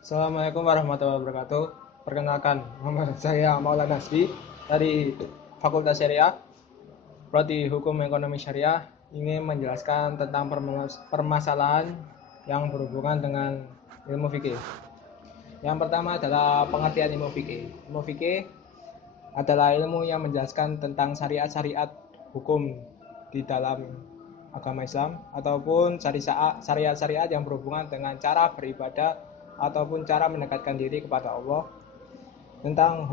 Assalamualaikum warahmatullahi wabarakatuh. Perkenalkan, nama saya Maulana Nasbi dari Fakultas Syariah, Prodi Hukum Ekonomi Syariah, ingin menjelaskan tentang permasalahan yang berhubungan dengan ilmu fikih. Yang pertama adalah pengertian ilmu fikih. Ilmu fikih adalah ilmu yang menjelaskan tentang syariat-syariat hukum di dalam agama Islam ataupun syariat-syariat yang berhubungan dengan cara beribadah ataupun cara mendekatkan diri kepada Allah, tentang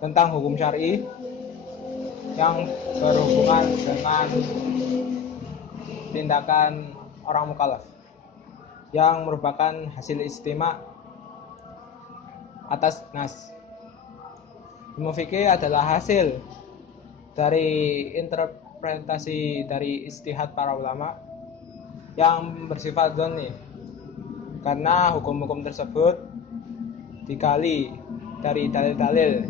tentang hukum syar'i yang berhubungan dengan tindakan orang mukallaf yang merupakan hasil istimewa atas nas. Ilmu fikih adalah hasil dari interpretasi dari ijtihad para ulama yang bersifat dzanni, karena hukum-hukum tersebut digali dari dalil-dalil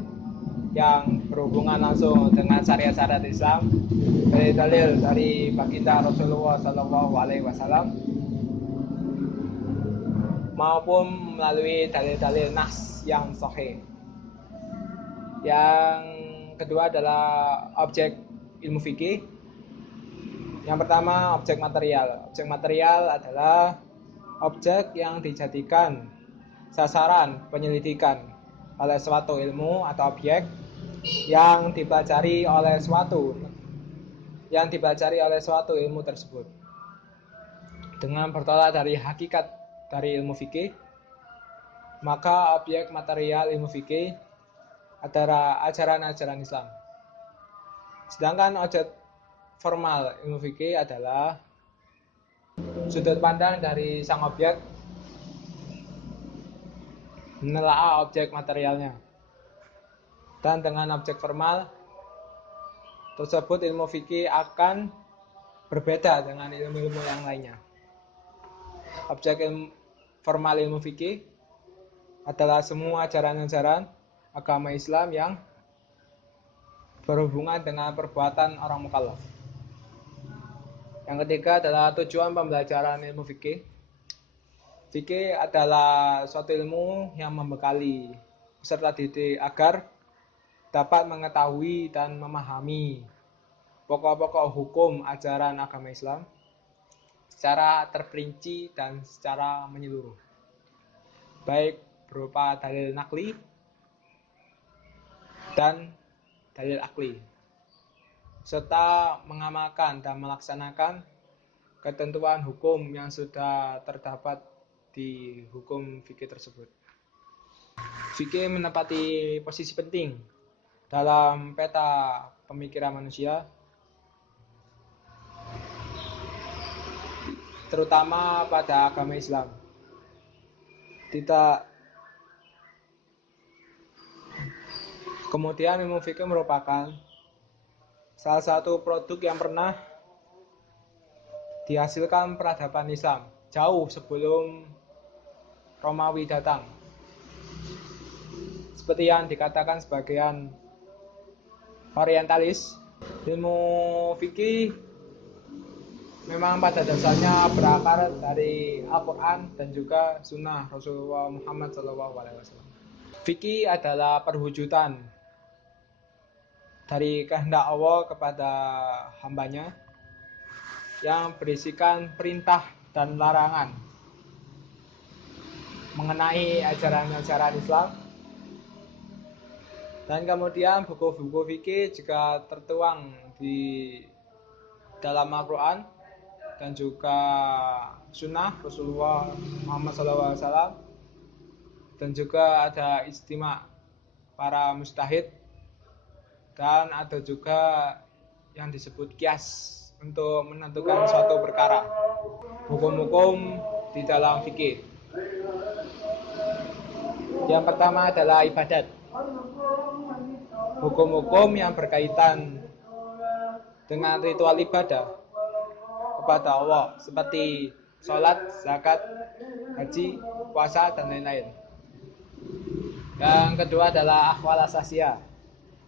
yang berhubungan langsung dengan syariat-syariat Islam, dari dalil dari baginda Rasulullah Shallallahu Alaihi Wasallam maupun melalui dalil-dalil nas yang sahih. Yang kedua adalah objek ilmu fikih. Yang pertama, objek material. Objek material adalah objek yang dijadikan sasaran penyelidikan oleh suatu ilmu atau objek yang dipelajari oleh suatu ilmu tersebut. Dengan bertolak dari hakikat dari ilmu fikih, maka objek material ilmu fikih adalah ajaran-ajaran Islam. Sedangkan objek formal ilmu fikih adalah sudut pandang dari sang objek menelaah objek materialnya. Dan dengan objek formal tersebut, ilmu fikih akan berbeda dengan ilmu-ilmu yang lainnya. Objek formal ilmu fikih adalah semua ajaran-ajaran agama Islam yang berhubungan dengan perbuatan orang mukallaf. Yang ketiga adalah tujuan pembelajaran ilmu fikih. Fikih adalah suatu ilmu yang membekali peserta didik agar dapat mengetahui dan memahami pokok-pokok hukum ajaran agama Islam secara terperinci dan secara menyeluruh, baik berupa dalil nakli dan dalil akli, serta mengamalkan dan melaksanakan ketentuan hukum yang sudah terdapat di hukum fikih tersebut. Fikih menempati posisi penting dalam peta pemikiran manusia, terutama pada agama Islam. Kemudian ilmu fikih merupakan salah satu produk yang pernah dihasilkan peradaban Islam jauh sebelum Romawi datang. Seperti yang dikatakan sebagian orientalis, ilmu fikih memang pada dasarnya berakar dari Al-Quran dan juga sunnah Rasulullah Muhammad SAW. Fikih adalah perwujudan dari kehendak Allah kepada hambanya yang berisikan perintah dan larangan mengenai ajaran-ajaran Islam. Dan kemudian buku-buku fikih juga tertuang di dalam Al-Quran dan juga sunnah Rasulullah Muhammad SAW, dan juga ada ijtima para mujtahid, dan ada juga yang disebut qiyas untuk menentukan suatu perkara. Hukum-hukum di dalam fikih. Yang pertama adalah ibadat. Hukum-hukum yang berkaitan dengan ritual ibadah kepada Allah seperti sholat, zakat, haji, puasa, dan lain-lain. Yang kedua adalah ahwal asasiyah.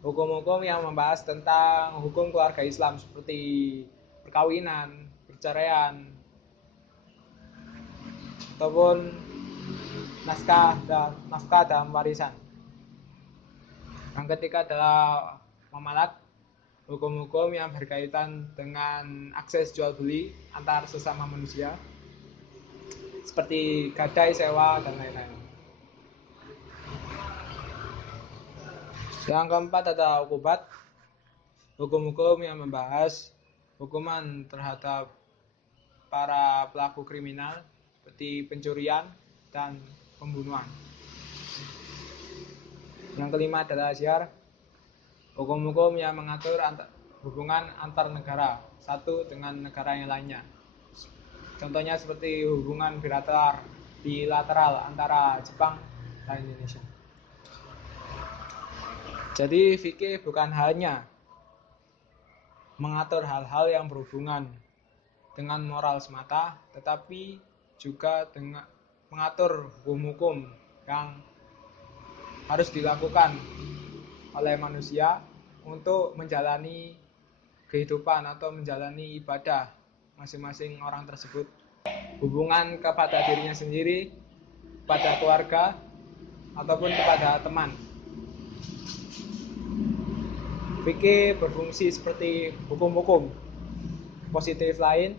Hukum-hukum yang membahas tentang hukum keluarga Islam seperti perkawinan, perceraian, ataupun nafkah dalam warisan. Yang ketiga adalah muamalat, hukum-hukum yang berkaitan dengan akses jual beli antar sesama manusia seperti gadai, sewa, dan lain-lain. Yang keempat adalah hukumat, hukum-hukum yang membahas hukuman terhadap para pelaku kriminal seperti pencurian dan pembunuhan. Yang kelima adalah syiar, hukum-hukum yang mengatur hubungan antar negara satu dengan negara yang lainnya. Contohnya seperti hubungan bilateral antara Jepang dan Indonesia. Jadi fikih bukan hanya mengatur hal-hal yang berhubungan dengan moral semata, tetapi juga dengan mengatur hukum-hukum yang harus dilakukan oleh manusia untuk menjalani kehidupan atau menjalani ibadah masing-masing orang tersebut, hubungan kepada dirinya sendiri, kepada keluarga, ataupun kepada teman. Fikih berfungsi seperti hukum-hukum positif lain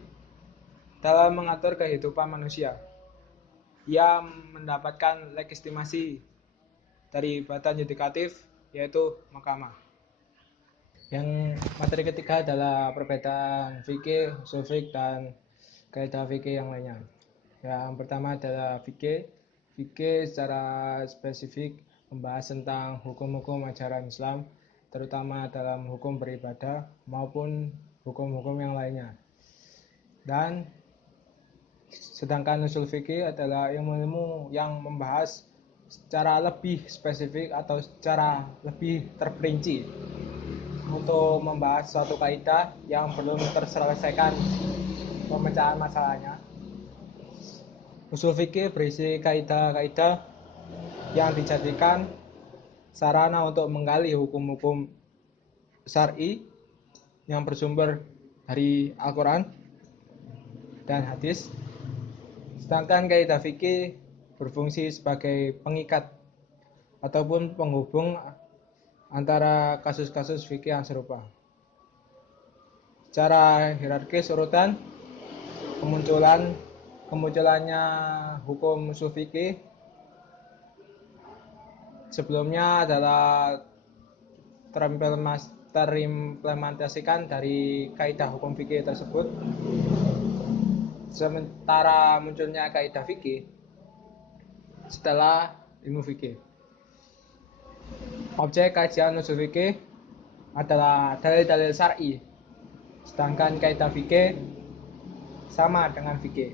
dalam mengatur kehidupan manusia. Ia mendapatkan legitimasi dari badan yudikatif, yaitu mahkamah. Yang materi ketiga adalah perbedaan fikih, ushul fiqh, dan kaidah fikih yang lainnya. Yang pertama adalah fikih. Fikih secara spesifik membahas tentang hukum-hukum ajaran Islam, terutama dalam hukum beribadah maupun hukum-hukum yang lainnya. Dan sedangkan ushul fikih adalah ilmu yang membahas secara lebih spesifik atau secara lebih terperinci untuk membahas suatu kaidah yang belum terselesaikan pemecahan masalahnya. Ushul fikih berisi kaidah-kaidah yang dijadikan sarana untuk menggali hukum-hukum syar'i yang bersumber dari Al-Quran dan hadis. Sedangkan kaidah fikih berfungsi sebagai pengikat ataupun penghubung antara kasus-kasus fikih yang serupa. Secara hierarkis urutan kemunculannya hukum ushul fikih sebelumnya adalah terimplementasikan dari kaidah hukum fikih tersebut. Sementara munculnya kaidah fikih setelah ilmu fikih. Objek kajian ushul fikih adalah dalil-dalil syar'i, sedangkan kaidah fikih sama dengan fikih,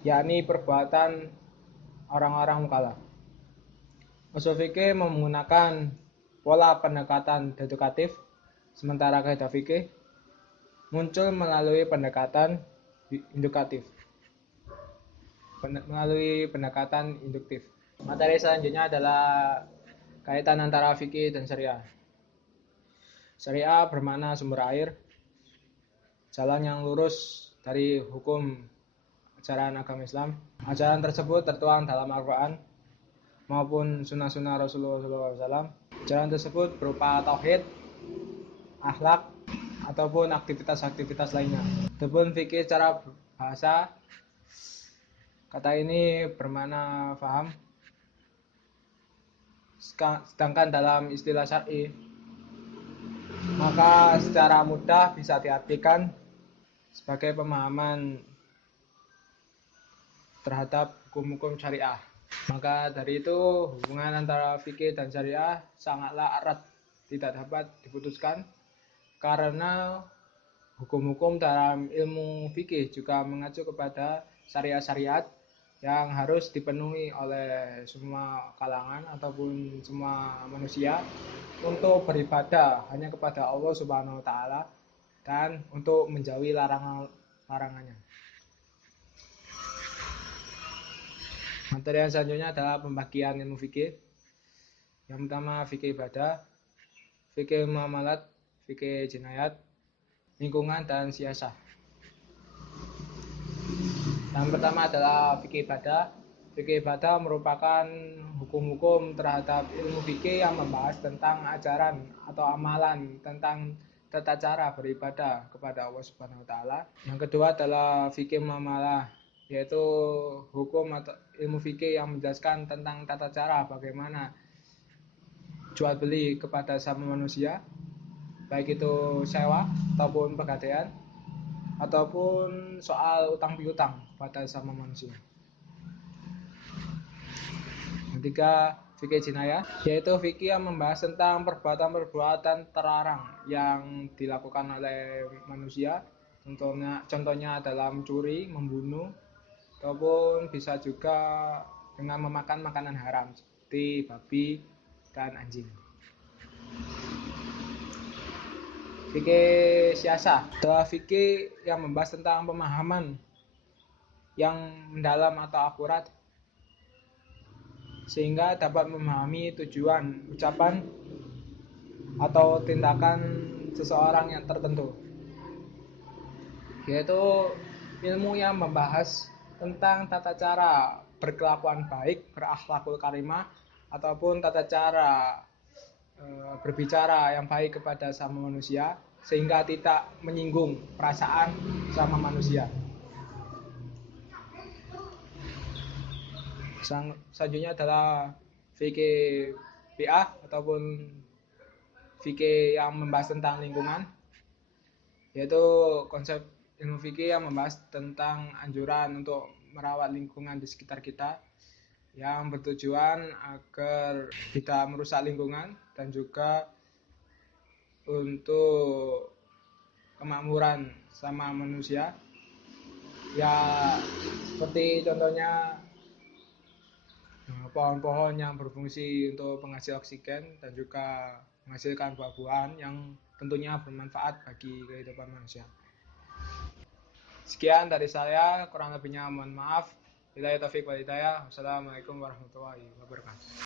yakni perbuatan orang-orang mukallaf. Ushul fikih menggunakan pola pendekatan deduktif, sementara kaidah fikih muncul melalui pendekatan induktif. Materi selanjutnya adalah kaitan antara fikih dan syariah. Syariah bermakna sumber air, jalan yang lurus dari hukum ajaran agama Islam. Ajaran tersebut tertuang dalam Al-Quran maupun sunnah-sunnah Rasulullah SAW. Ajaran tersebut berupa tauhid, akhlak, ataupun aktivitas-aktivitas lainnya. Adapun fikih secara bahasa, kata ini bermakna faham. Sedangkan dalam istilah syar'i, maka secara mudah bisa diartikan sebagai pemahaman terhadap hukum-hukum syariah. Maka dari itu hubungan antara fikih dan syariah sangatlah erat, tidak dapat diputuskan, karena hukum-hukum dalam ilmu fikih juga mengacu kepada syariat-syariat yang harus dipenuhi oleh semua kalangan ataupun semua manusia untuk beribadah hanya kepada Allah Subhanahu wa taala dan untuk menjauhi larangannya. Materi yang selanjutnya adalah pembagian ilmu fikih. Yang pertama fikih ibadah, fikih muamalat, fikih jinayat, lingkungan, dan siasah. Yang pertama adalah fikih ibadah. Fikih ibadah merupakan hukum-hukum terhadap ilmu fikih yang membahas tentang ajaran atau amalan tentang tata cara beribadah kepada Allah Subhanahu wa taala. Yang kedua adalah fikih muamalah, yaitu hukum atau ilmu fikih yang menjelaskan tentang tata cara bagaimana jual beli kepada sama manusia, baik itu sewa ataupun pegadaian ataupun soal utang piutang pada sama manusia. Ketiga, fikih jinayah, yaitu fikih yang membahas tentang perbuatan-perbuatan terlarang yang dilakukan oleh manusia. Contohnya adalah mencuri, membunuh, ataupun bisa juga dengan memakan makanan haram seperti babi dan anjing. Fikih siasah adalah fikih yang membahas tentang pemahaman yang mendalam atau akurat sehingga dapat memahami tujuan ucapan atau tindakan seseorang yang tertentu, yaitu ilmu yang membahas tentang tata cara berkelakuan baik, berakhlakul karimah, ataupun tata cara berbicara yang baik kepada sama manusia sehingga tidak menyinggung perasaan sama manusia. Selanjutnya adalah fikih BA ataupun fikih yang membahas tentang lingkungan, yaitu konsep ilmu fikih yang membahas tentang anjuran untuk merawat lingkungan di sekitar kita yang bertujuan agar tidak merusak lingkungan dan juga untuk kemakmuran sama manusia. Ya seperti contohnya pohon-pohon yang berfungsi untuk penghasil oksigen dan juga menghasilkan buah-buahan yang tentunya bermanfaat bagi kehidupan manusia. Sekian dari saya, kurang lebihnya mohon maaf. Billahi taufiq wal hidayah. Wassalamualaikum warahmatullahi wabarakatuh.